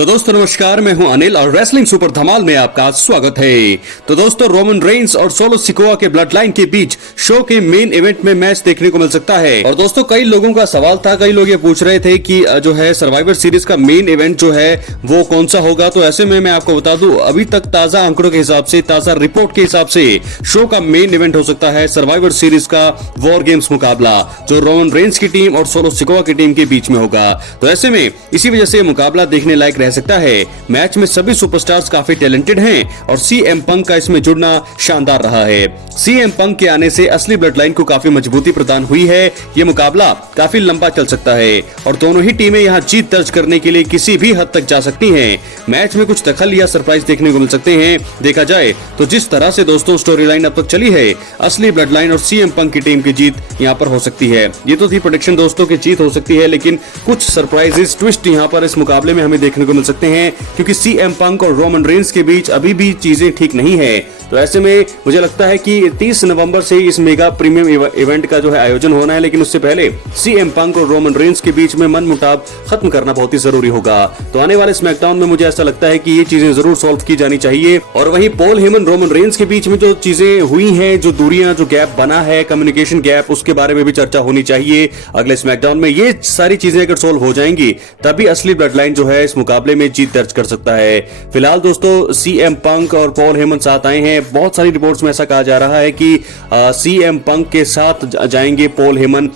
तो दोस्तों नमस्कार, मैं हूं अनिल और रेसलिंग सुपर धमाल में आपका स्वागत है। तो दोस्तों रोमन रेंस और सोलो सिकोआ के ब्लड लाइन के बीच शो के मेन इवेंट में मैच देखने को मिल सकता है। और दोस्तों कई लोगों का सवाल था, कई लोग ये पूछ रहे थे कि जो है सर्वाइवर सीरीज का मेन इवेंट जो है वो कौन सा होगा। तो ऐसे में मैं आपको बता दूं, अभी तक ताजा आंकड़ों के हिसाब से, ताजा रिपोर्ट के हिसाब से शो का मेन इवेंट हो सकता है सर्वाइवर सीरीज का वॉर गेम्स मुकाबला, जो रोमन रेंस की टीम और सोलो सिकोआ की टीम के बीच में होगा। तो ऐसे में इसी वजह से मुकाबला देखने लायक रह सकता है। मैच में सभी सुपरस्टार्स काफी टैलेंटेड हैं और सीएम पंक का इसमें जुड़ना शानदार रहा है। सीएम पंक के आने से असली ब्लड लाइन को काफी मजबूती प्रदान हुई है। यह मुकाबला काफी लंबा चल सकता है और दोनों ही टीमें यहां जीत दर्ज करने के लिए किसी भी हद तक जा सकती हैं। मैच में कुछ दखल या सरप्राइज देखने को मिल सकते हैं। देखा जाए तो जिस तरह से दोस्तों स्टोरी लाइन अब तक चली है, असली ब्लड लाइन और सीएम पंक की टीम की जीत यहां पर हो सकती है। ये तो थी प्रेडिक्शन दोस्तों की जीत हो सकती है, लेकिन कुछ सरप्राइजेस ट्विस्ट यहां पर इस मुकाबले में हमें देखने को मिल सकते हैं, क्योंकि सीएम पंक और रोमन रेंस के बीच अभी भी चीजें ठीक नहीं है। तो ऐसे में मुझे लगता है कि 30 नवंबर से इस मेगा प्रीमियम इवेंट का जो है आयोजन होना है, लेकिन उससे पहले सीएम पंक और रोमन रेंस के बीच में मनमुटाव खत्म करना बहुत ही जरूरी होगा। तो आने वाले स्मैकडाउन में मुझे ऐसा लगता है कि ये चीजें जरूर सॉल्व की जानी चाहिए। और वहीं पॉल हेमन रोमन रेंस के बीच में जो चीजें हुई हैं, जो दूरियां, जो गैप बना है, कम्युनिकेशन गैप, उसके बारे में भी चर्चा होनी चाहिए अगले स्मैकडाउन में। ये सारी चीजें अगर सॉल्व हो जाएंगी तभी असली ब्लड लाइन जो है इस मुकाबले में जीत दर्ज कर सकता है। फिलहाल दोस्तों सीएम पंक और पॉल हेमन साथ आए हैं। बहुत सारी रिपोर्ट्स में ऐसा कहा जा रहा है कि सीएम पंक के साथ जाएंगे पॉल हेमन।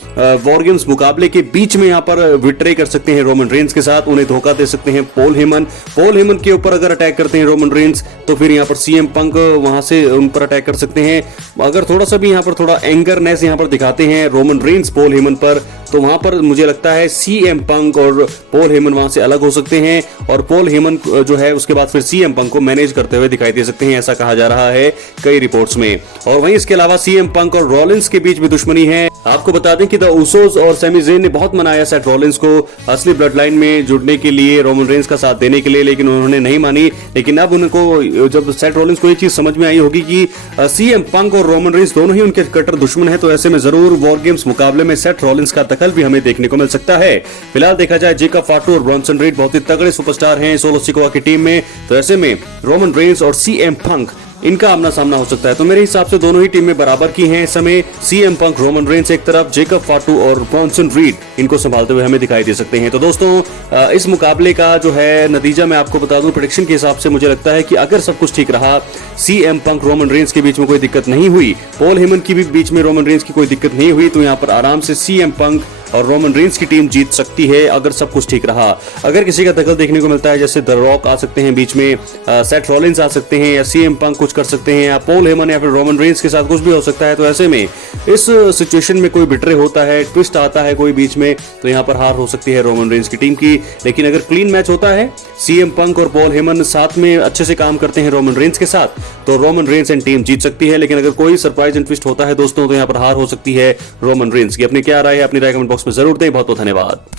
वॉर गेम्स मुकाबले के बीच में यहां पर विट्रे कर सकते हैं रोमन रेंस के साथ, उन्हें धोखा दे सकते हैं पॉल हेमन। पॉल हेमन के ऊपर अगर अटैक करते हैं रोमन रेंस तो फिर यहां पर सीएम पंक वहां से उन पर अटैक कर सकते हैं। अगर थोड़ा सा भी यहां पर थोड़ा एंगरनेस यहां पर दिखाते हैं रोमन रेंस पॉल हेमन पर, तो वहां पर मुझे लगता है सीएम पंक और पॉल हेमन वहां से अलग हो सकते हैं और पॉल हेमन जो है उसके बाद फिर सीएम पंक को मैनेज करते हुए दिखाई दे सकते हैं, ऐसा कहा जा रहा है कई रिपोर्ट्स में। और वहीं इसके अलावा सीएम पंक और रॉलिंस के बीच भी दुश्मनी है। आपको बता दें कि द उसोस और सैमी ज़ेन ने बहुत मनाया सेथ रॉलिंस को असली ब्लड लाइन में जुड़ने के लिए, रोमन रेंस का साथ देने के लिए, लेकिन उन्होंने नहीं मानी। लेकिन अब उनको, जब सेथ रॉलिंस को ये चीज समझ में आई होगी कि सीएम पंक और रोमन रेंस दोनों ही उनके कट्टर दुश्मन है, तो ऐसे में जरूर वॉर गेम्स मुकाबले में सेथ रॉलिंस का दखल भी हमें देखने को मिल सकता है। फिलहाल देखा जाए जेकब फाटू और ब्रॉन्सन रीड बहुत ही तगड़े सुपरस्टार हैं सोलो सिकोआ की टीम में, तो ऐसे में रोमन रेंस और सीएम पंक इनका आमना सामना हो सकता है। तो मेरे हिसाब से दोनों ही टीमें बराबर की हैं इस समय। सीएम पंक रोमन रेंस एक तरफ, जेकब फाटू और ब्रॉन्सन रीड इनको संभालते हुए हमें दिखाई दे सकते हैं। तो दोस्तों इस मुकाबले का जो है नतीजा मैं आपको बता दूं, प्रेडिक्शन के हिसाब से मुझे लगता है कि अगर सब कुछ ठीक रहा, सीएम पंक रोमन रेंस के बीच में कोई दिक्कत नहीं हुई, पॉल हेमन की भी बीच में रोमन रेंस की कोई दिक्कत नहीं हुई, तो यहाँ पर आराम से सीएम पंक और रोमन रेंस की टीम जीत सकती है अगर सब कुछ ठीक रहा। अगर किसी का दखल देखने को मिलता है, जैसे द रॉक आ सकते हैं बीच में, सेथ रॉलिंस आ सकते हैं, या सीएम पंक कुछ कर सकते हैं, या पॉल हेमन या फिर रोमन रेंस के साथ कुछ भी हो सकता है, तो ऐसे में इस सिचुएशन में कोई बिट्रे होता है, ट्विस्ट आता है कोई बीच में, तो यहाँ पर हार हो सकती है रोमन रेंस की टीम की। लेकिन अगर क्लीन मैच होता है, सीएम पंक और पॉल हेमन साथ में अच्छे से काम करते हैं रोमन रेंस के साथ, तो रोमन रेंस एंड टीम जीत सकती है। लेकिन अगर कोई सरप्राइज एंड ट्विस्ट होता है दोस्तों, तो यहाँ पर हार हो सकती है रोमन रेंस की। अपनी क्या राय है, अपनी राय कमेंट बॉक्स में जरूर दें। बहुत बहुत धन्यवाद।